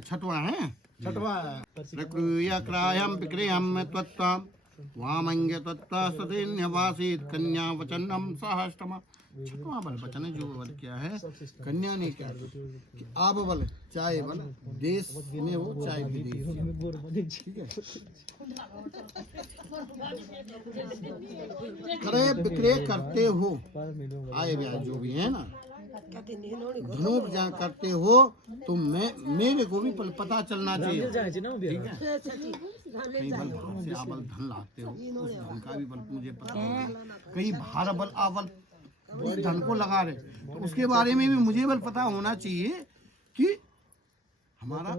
छठवां है, छठवां प्रक्रियाक्रायं विक्रियं त्वत्त्वं वामंगे तत्ता सदैन्यवासित कन्या वचनम सहस्त्रम। छठवां बल वचन जो बल क्या है, कन्या ने क्या कि आप बल चाहे बल देश में हो चाहे विदेश, ठीक है, क्रय विक्रय करते हो, आए ब्याज जो भी है ना, धनोप जहाँ करते हो तो मेरे को भी पता चलना चाहिए, ठीक है। कई बल भार से आबल धन लाते हो, उस धन का भी बल मुझे पता होगा। कई भार बल आवल उस धन को लगा रहे, तो उसके बारे में भी मुझे बल पता होना चाहिए कि हमारा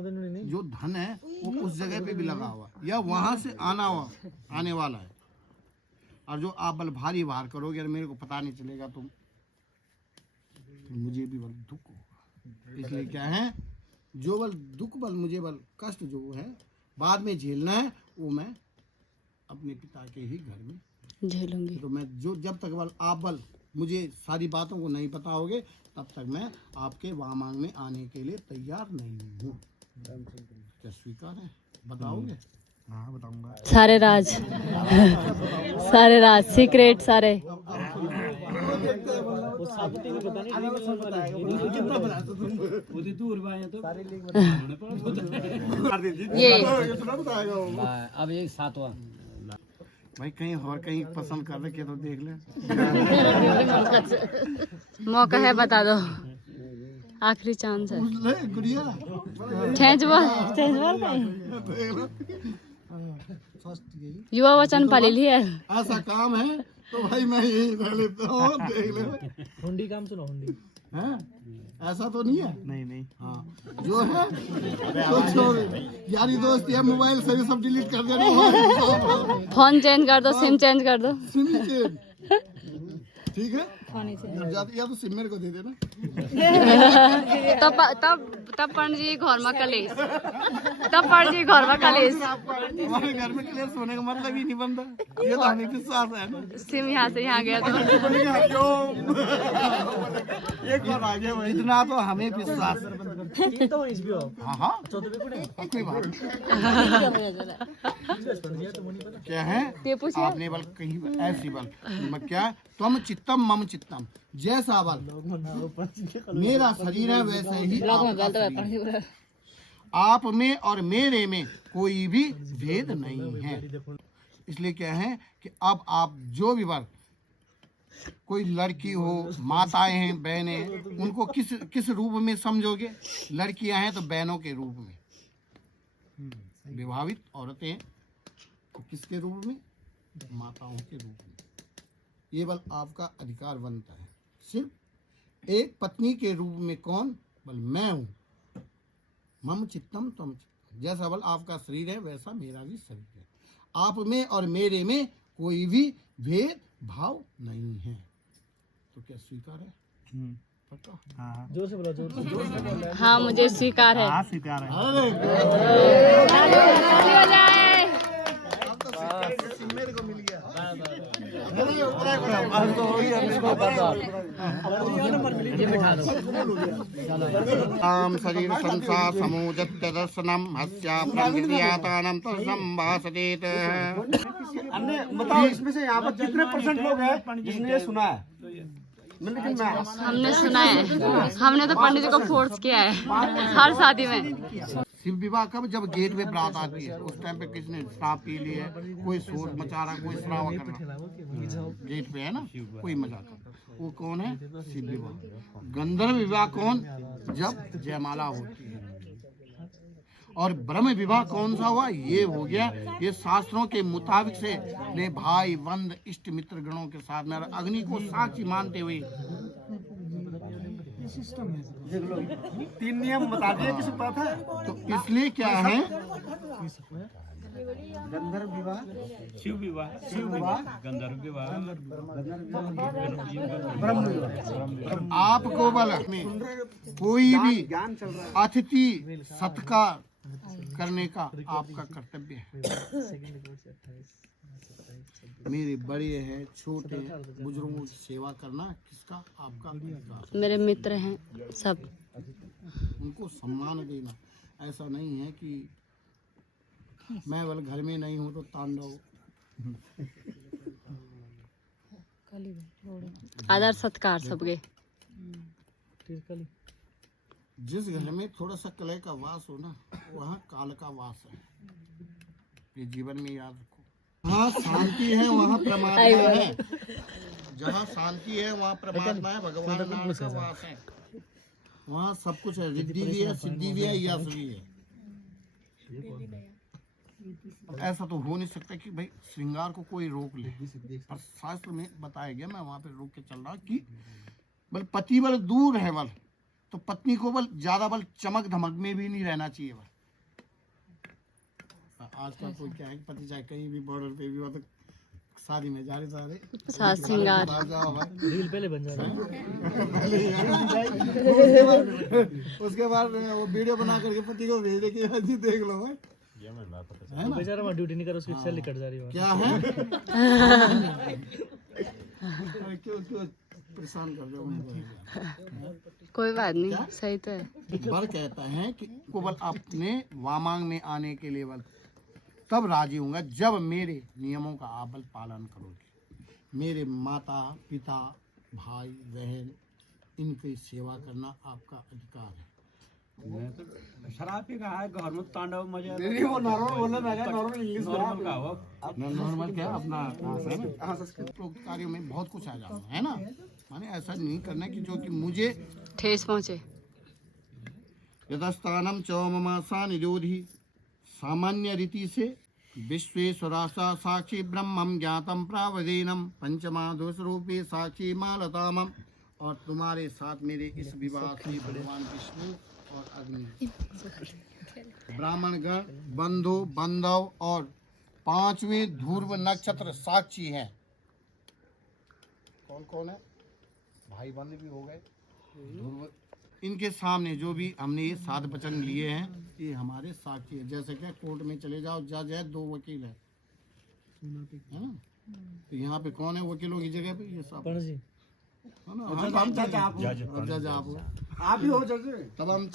जो धन है वो उस जगह पे भी लगा हुआ या वहां से आने वाला है। और जो आप बल भारी भार करोगे अगर मेरे को पता नहीं चलेगा तो मुझे भी बल दुख होगा। इसलिए क्या है, जो बल दुख बल मुझे बल कष्ट जो है बाद में झेलना है, वो मैं अपने पिता के ही घर में झेलूंगी। तो मैं जो जब तक बल आप बल मुझे सारी बातों को नहीं पता होगे तब तक मैं आपके वामांग में आने के लिए तैयार नहीं हूँ। क्या स्वीकार है? बताओगे? हाँ बताऊंगा। सारे राज सारे राज सीक्रेट सारे। ये अब एक सातवां भाई कहीं और कहीं पसंद कर रहे तो देख ले। मौका है, बता दो, आखिरी चांस है। गुड़िया युवा वचन पाली है। ऐसा काम है तो भाई मैं यही रह लेता हूँ, देख ले। हुंडी काम सुनो, हुंडी है ऐसा तो नहीं है? नहीं हाँ जो है तो छोड़, यारी दोस्ती है, मोबाइल से सब डिलीट कर देना, फोन चेंज कर दो, सिम चेंज कर दो, सिम चेंज, ठीक है, या तो सिम मेरे को दे देना। तब पंडित जी घर में कलेश, तब पंडित जी घर में कलेश। हमारे घर में कलेश होने का मतलब ही नहीं बनता, ये तो हमें विश्वास है ना। सिम यहाँ से यहाँ गया तो एक बार आ गया, इतना तो हमें विश्वास है। हाँ कोई बात क्या है, आपने बल कहीं ऐसी बल क्या, त्वम चित्तम मम चित्तम, जैसा बल मेरा शरीर है वैसे ही आप में और मेरे में कोई भी भेद नहीं है। इसलिए क्या है कि अब आप जो भी बल, कोई लड़की हो, माताएं हैं, बहनें, उनको किस रूप में समझोगे? लड़कियां हैं तो बहनों के रूप में, विवाहित औरतें हैं तो किसके रूप में? माताओं के रूप में। ये बल आपका अधिकार बनता है। सिर्फ एक पत्नी के रूप में कौन? बल मैं हूँ। मम चित्तम तम चित्तम, जैसा बल आपका शरीर है वैसा मेरा भी शरीर है। आप में और मेरे में कोई भी भेद भाव नहीं है। तो क्या स्वीकार है? पक्का? हाँ जोर से बोलो, जोर से। हाँ मुझे स्वीकार है। हाँ स्वीकार है। मेरे को मिल गया। आम शरीर संसार समूजत्य दर्शनम हस्या प्रविद्यातानम तसंभासतेत। बताओ इसमें से यहाँ पर कितने % लोग हैं जिसने ये सुना है? हमने सुना है, हमने तो पंडित जी को फोर्स किया है हर शादी में। शिव विवाह कब? जब गेट में बारात आती है, उस टाइम पे किसने शराब पी ली है, कोई शोर मचा रहा, कोई शराब कर रहा गेट पे है ना, कोई मजाक, वो कौन है? शिव विवाह। गंधर्व विवाह कौन? जब जयमाला होती है। और ब्रह्म विवाह कौन सा हुआ? ये हो गया, ये शास्त्रों के मुताबिक से ले भाई बंद इष्ट मित्र गणों के साथ में अग्नि को साक्षी मानते हुए। तीन नियम बता दिए, किसी पता है? तो इसलिए क्या है, गंधर्व विवाह, शिव विवाह, गंधर्व विवाह, ब्रह्म विवाह। आपको बल में कोई भी अतिथि सत्कार करने का आपका कर्तव्य है। मेरे बड़े हैं, छोटे हैं, बुजुर्गों की सेवा करना किसका? आपका अधिकार। मेरे मित्र हैं सब, उनको सम्मान देना। ऐसा नहीं है कि मैं बल घर में नहीं हूँ तो तांडव। आदर सत्कार सबके। जिस घर में थोड़ा सा कलह का वास हो ना, वहाँ काल का वास है। ये जीवन में याद रखो। जहाँ शांति है वहाँ परमात्मा है, जहाँ शांति है वहाँ परमात्मा है, भगवान नाम का वास है। वहाँ सब कुछ है, रिद्धि भी है, सिद्धि भी है, यश भी है। अब ऐसा तो हो नहीं सकता कि भाई श्रृंगार को कोई रोक ले, और शास्त्र में बताया गया, मैं वहाँ पे रोक के चल रहा कि बल पति बल दूर है बल, तो पत्नी को बल ज्यादा बल चमक धमक में भी नहीं रहना चाहिए बल। आजकल कोई क्या है कि पति चाहे कहीं भी बॉर्डर पे भी हो तो शादी में जा रहे सारे सास श्रृंगार रील पहले बन जा रहा है। उसके बाद वो वीडियो बना करके पति को भेज दे कि जी देख लो है ना? बेचारा वहाँ ड्यूटी नहीं कर, उसकी सैलरी कट जा रही है। क्या है क्यों क्यों परेशान कर रहे हो उनको? कोई बात नहीं, सही तो है। बर कहता है कि को बल अपने वामांग में आने के लिए बल तब राजी होऊंगा जब मेरे नियमों का आप बल पालन करोगे। मेरे माता पिता भाई बहन इनकी सेवा करना आपका अधिकार है। शराब पी कहा है घर में तांडव मजा नहीं वो नॉर्मल बोलना मैं नॉर्मल इंग्लिश नॉर्मल का हो नॉर्मल क्या अपना कार्यों में बहुत कुछ आ जाता है ना। माने ऐसा नहीं करना कि जो कि मुझे ठेस पहुँचे। यथस्थानम चौमासा निरोधी सामान्य रीति से विश्वेश्वरासा साक्षी ब्रह्मम ज्ञातम प्रावधेनम पंचमाधोष रूपे साक्षी मालतामम। और तुम्हारे साथ मेरे इस विवाह से भगवान विष्णु और अग्नि ब्राह्मण गण बंधु बांधव और पांचवें ध्रुव नक्षत्र साक्षी हैं। कौन कौन है? भाई बंधु भी हो गए, ध्रुव। इनके सामने जो भी हमने ये 7 वचन लिए हैं ये हमारे साक्षी है। जैसे क्या कोर्ट में चले जाओ, जज है, 2 वकील है ना। तो यहाँ पे कौन है वकीलों की जगह पे? ये सब है ना। जज आप ही हो जज। तब हम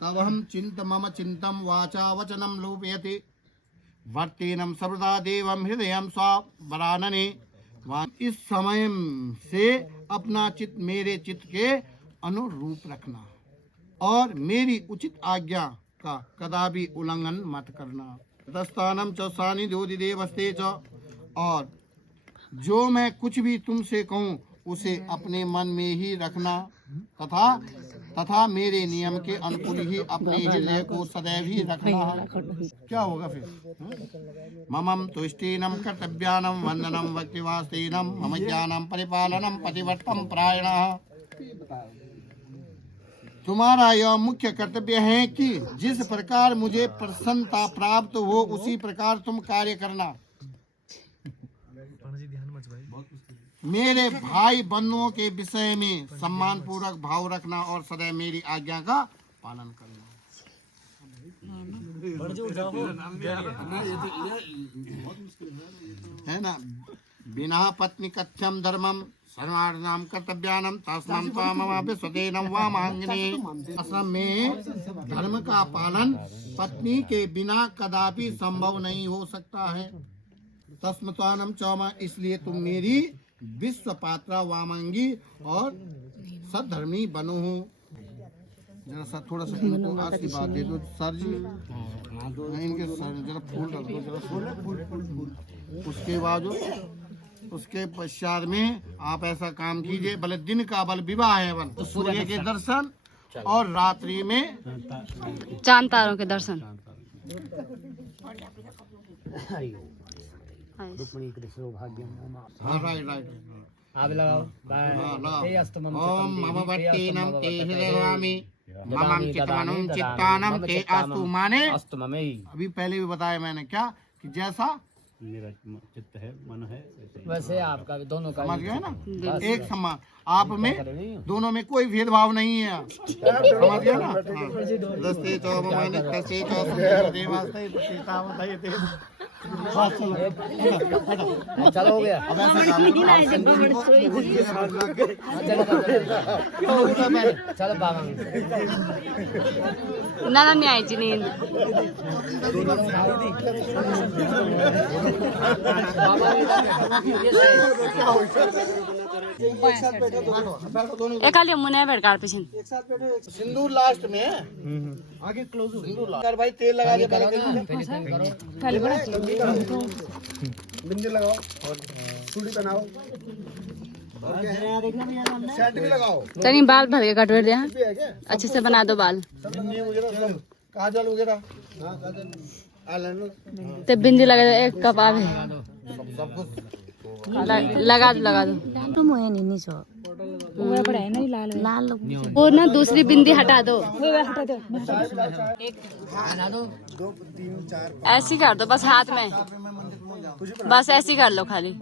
तब हम चिंत मम चिंतम वाचा वचनम लोपयते वर्तेनम सर्वदा देवम हृदयम स्वावरानने। इस समय से अपना चित्त मेरे चित्त के अनुरूप रखना और मेरी उचित आज्ञा का कदापि उल्लंघन मत करना। दस्तानम च सानि देवस्ते च। और जो मैं कुछ भी तुमसे कहूँ उसे अपने मन में ही रखना तथा मेरे नियम के अनुकूल ही अपने हृदय को सदैव ही रखना। क्या होगा फिर? ममम तुष्टिनम कर्तव्यानम वंदनम भक्तिवास्तेनम मम ज्ञानम परिपालनम पतिव्रतम प्रायणः। तुम्हारा यह मुख्य कर्तव्य है कि जिस प्रकार मुझे प्रसन्नता प्राप्त हो उसी प्रकार तुम कार्य करना। मेरे भाई बंधुओं के विषय में सम्मान पूर्वक भाव रखना और सदैव मेरी आज्ञा का पालन करना। है ना। बिना पत्नी कथ्यम धर्मम सर्वाणाम कर्तव्यानम तस्मं त्वामपि स्वतेनं वामांगिने। असम में धर्म का पालन पत्नी के बिना कदापि संभव नहीं हो सकता है। तस्मत्वानम चौमा, इसलिए तुम मेरी विश्व पात्रा वामांगी और सद्धर्मी बनो हो। जरा सा थोड़ा सा इनको आशीर्वाद दे दो सर जी। इनके सर जरा फूल रख दो, जरा फूल। उसके बाद उसके पश्चात में आप ऐसा काम कीजिए, भले दिन का बल विवाह है बल सूर्य के दर्शन और रात्रि में चांद तारों के दर्शन। रुक्मिणी कृष्ण भाग्यम। हाँ राइट आप लगाओ बाय। ओम मम वट्टेनम ते हृदयामि ममं चित्तमनुं चित्तानं ते अस्तु। माने अस्तु ममे। अभी पहले भी बताया मैंने क्या कि जैसा मेरा चित्त है मन है वैसे आपका भी दोनों का समझ गए ना, एक समान। आप में दोनों में कोई भेदभाव नहीं है, समझ गए ना। दस्ते चौमाने हाँ, चलो चलो हो गया अब ऐसा काम करो, आप सिंदूर को उसके साथ लग गए। चलो बाबा नाना नहीं आई नींद एक खाली मुने बैठ कार पीछे सिंदूर लास्ट में है। आगे क्लोज सिंदूर लास्ट। कर भाई तेल लगा दे पहले बिंदी लगाओ और चूड़ी बनाओ सेट भी लगाओ। तनी बाल भर के कटवर दिया अच्छे से बना दो बाल बिंदी वगैरह सब काजल वगैरह तो बिंदी लगा दो एक कप आवे सब कुछ लगा दो वो ना दूसरी बिंदी हटा दो ऐसी कर दो बस हाथ में बस ऐसी कर लो खाली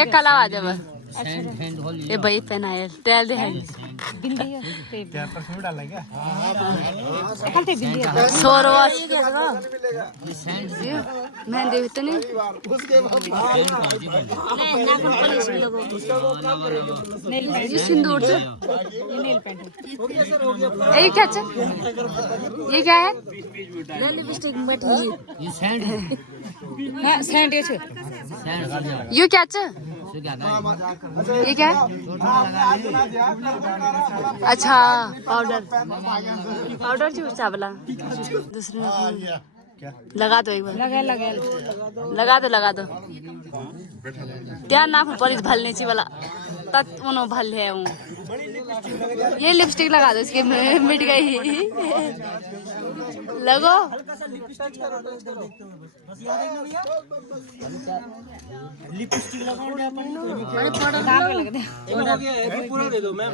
एक कला आ जाए बस ये भाई पहना है तेल दे है सोरवा मैं देवी तो नहीं ये सिंदूर से ये क्या ये क्या है ये सैंड है सैंड ये क्या ये क्या है अच्छा पाउडर चूस चावला दूसरे लगा दो एक बार लगा दो ध्यान ना पुलिस भलने ची वाला तत् उनो भल है वो ये लिपस्टिक लगा दो इसके मिट गई लगो लिपस्टिक लगाओगे बड़े पाउडर लगा दे पूरा दे दो मैम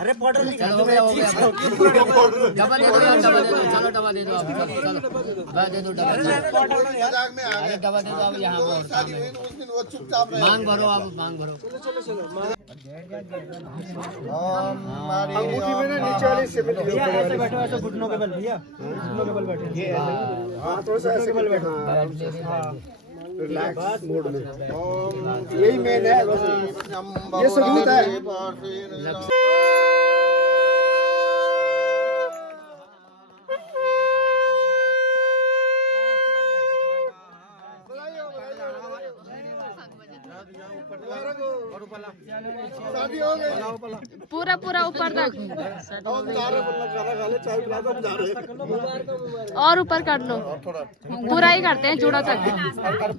अरे पाउडर चलो हो गया डब्बा दे दो यार डब्बा दे दो चलो डब्बा दे दो बस दे दो डब्बा मजाक में आ अरे डब्बा दे दो अब यहाँ पर शादी हुई उस दिन वो चुपचाप रहे। मांग भरो आप मांग भरो अंगूठी में ना नीचे वाली सिमट भैया ऐसे बैठो ऐसे घुटनों के बल भैया घुटनों के बल बैठो ये हाँ थोड़ा सा ऐसे बल बैठो रिलैक्स मोड में यही मेन है ये सबूत है शादी हो गई पूरा पूरा ऊपर तक और ऊपर कर लो पूरा ही करते हैं जूड़ा तक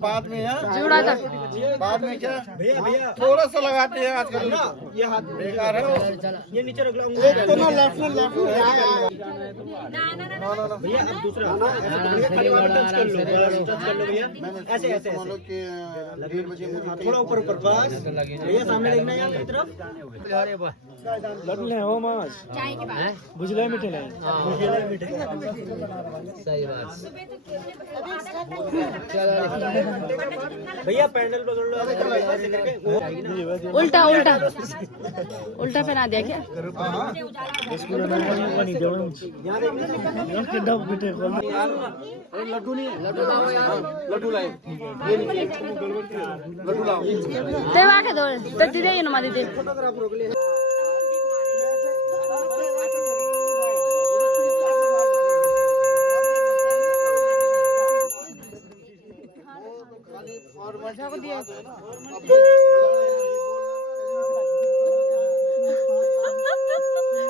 बाद में है जूड़ा तक बाद में क्या भैया थोड़ा सा लगाते हैं आजकल ना ये हाथ बेकार है ये नीचे रख लो एक तो ना लेफ्ट में भैया अब दूसरा खाली वहाँ टच कर लो भैया ऐसे ऐसे मानो कि 1:30 बजे मुझे थोड़ा ऊपर ऊपर बस भैया सामने देखना है यहाँ की तरफ लड्डू ले हो मास बुझले मीठे ले सही बात भैया पैंडल पकड़ लो ऐसे करके उल्टा उल्टा उल्टा पहना दिया क्या लड्डू नहीं है लड्डू लाए लड्डू लाओ तेवा के दो तट्टी दे ना दीदी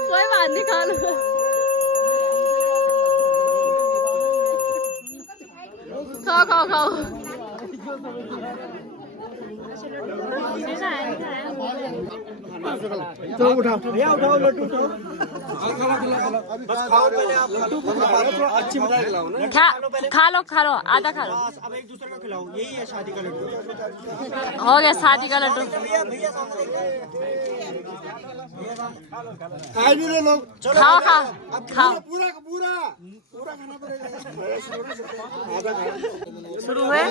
कोई बात नहीं खा लो खाओ चलो उठाओ भैया उठाओ लड्डू उठाओ बस खाओ पहले आप लड्डू थोड़ा अच्छी मिठाई खिलाओ ना खा लो आधा खा लो बस अब एक दूसरे को खिलाओ यही है शादी का लड्डू हो गया शादी का लड्डू भैया भैया सामने आज भी ले लो खाओ पूरा पूरा पूरा पूरा खाना पड़ेगा आधा खाना शुरू हुए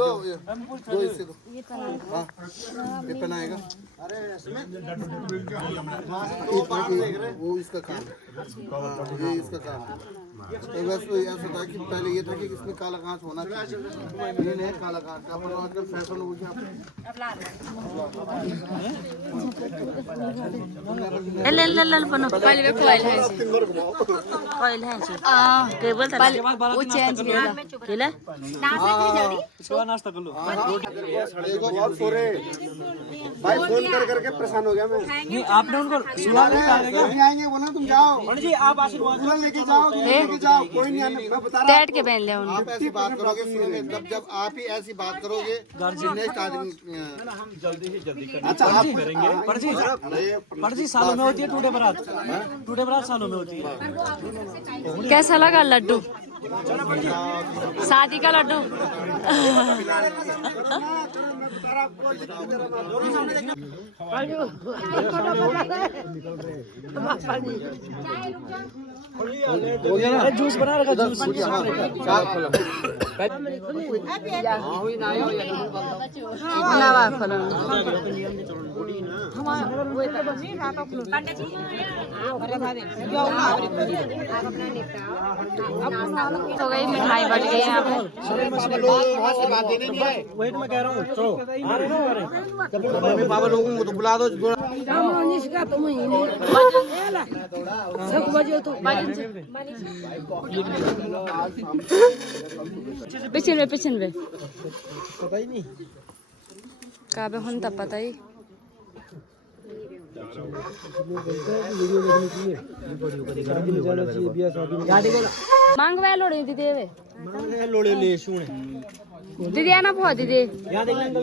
लो ये दो इससे दो हाँ ये पहनाएगा वो इसका काम है, ये इसका काम है। तो बस वो ऐसा था कि पहले ये था कि इसमें काला कांच होना चाहिए, ये नहीं काला कांच का, पर आजकल फैशन हो गया। ले बनो पहले वे कोयल है केबल वो चेंज केला नाश्ता कर लो। बहुत सो रहे भाई, फोन कर करके परेशान हो गया मैं। नहीं आपने उनको सुना नहीं नहीं आएंगे, बोला तुम जाओ पंडित जी, आप आशीर्वाद लेके जाओ, लेके जाओ, कोई नहीं आने, मैं बता रहा टेट के पहन ले हूँ। आप ऐसी बात करोगे, सुनोगे तब, जब आप ही ऐसी बात करोगे नेक्स्ट आदमी। अच्छा आप करेंगे पंडित जी सालों में होती है टूटे बारात सालों में होती है। कैसा लगा लड्डू, शादी का लड्डू? जूस बना रखा जूस तो गई मिठाई बट गई यहाँ पे। वही तो मैं कह रहा हूँ। चलो आ रहे मम्मी पापा लोगों को तो बुला दो थोड़ा। पिछन पे पता ही नहीं का बे हुन तब पता ही मांग वे लोड़ी दीदी वे लोड़े ले सुने दीदी आना बहुत दीदी यहाँ देख लेंगे